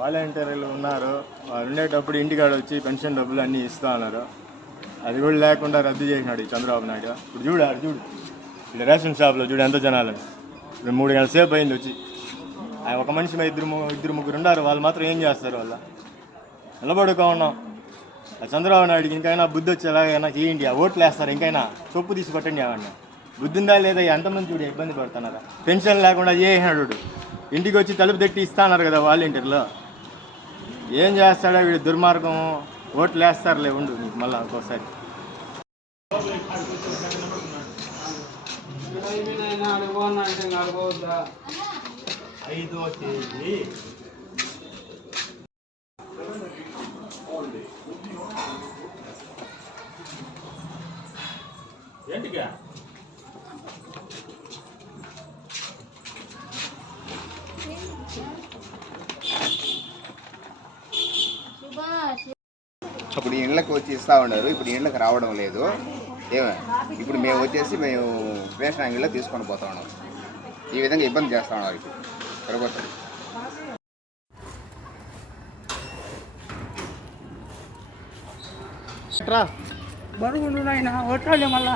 వాలంటీర్లు ఉన్నారు. వాళ్ళు ఉండేటప్పుడు ఇంటికాడ వచ్చి పెన్షన్ డబ్బులు అన్నీ ఇస్తా ఉన్నారు అది కూడా లేకుండా రద్దు చేసినాడు ఈ చంద్రబాబు నాయుడు. ఇప్పుడు చూడు ఆడు చూడు. ఇక్కడ రేషన్ షాప్లో చూడు ఎంత జనాలు. ఇప్పుడు మూడు గంటల సేపు అయింది వచ్చి. ఒక మనిషి మీద ఇద్దరు ఇద్దరు ముగ్గురు ఉన్నారు. వాళ్ళు మాత్రం ఏం చేస్తారు వాళ్ళ? నిలబడుకో ఉన్నాం. ఆ చంద్రబాబు నాయుడుకి ఇంకైనా బుద్ధి వచ్చేలాగైనా చేయండి ఆ ఓట్లు వేస్తారు ఇంకైనా. చొప్పు తీసి కొట్టండి అవన్నీ బుద్ధి ఉందా లేదా ఎంతమంది చూడు ఇబ్బంది పడుతున్నారా. పెన్షన్ లేకుండా ఏ ఇంటికి వచ్చి తలుపు తట్టి ఇస్తాన్నారు కదా వాలంటీర్లో. ఏం చేస్తాడో వీడు దుర్మార్గం ఓట్లు వేస్తారులే ఉండు నీకు మళ్ళీ ఒక్కోసారి. ఐదో తేదీ ఏంటిగా? ఇప్పుడు ఇళ్ళకి వచ్చి ఇస్తా ఉన్నారు. ఇప్పుడు ఇళ్ళకి రావడం లేదు. ఏమే ఇప్పుడు మేము వచ్చేసి మేము రేషన్ అంగిల్లో తీసుకొని పోతా ఉన్నాం. ఈ విధంగా ఇబ్బంది చేస్తా ఉన్నారు ఇప్పుడు ప్రభుత్వం. బరుగుండు నాయన ఒట్టాలి మళ్ళా.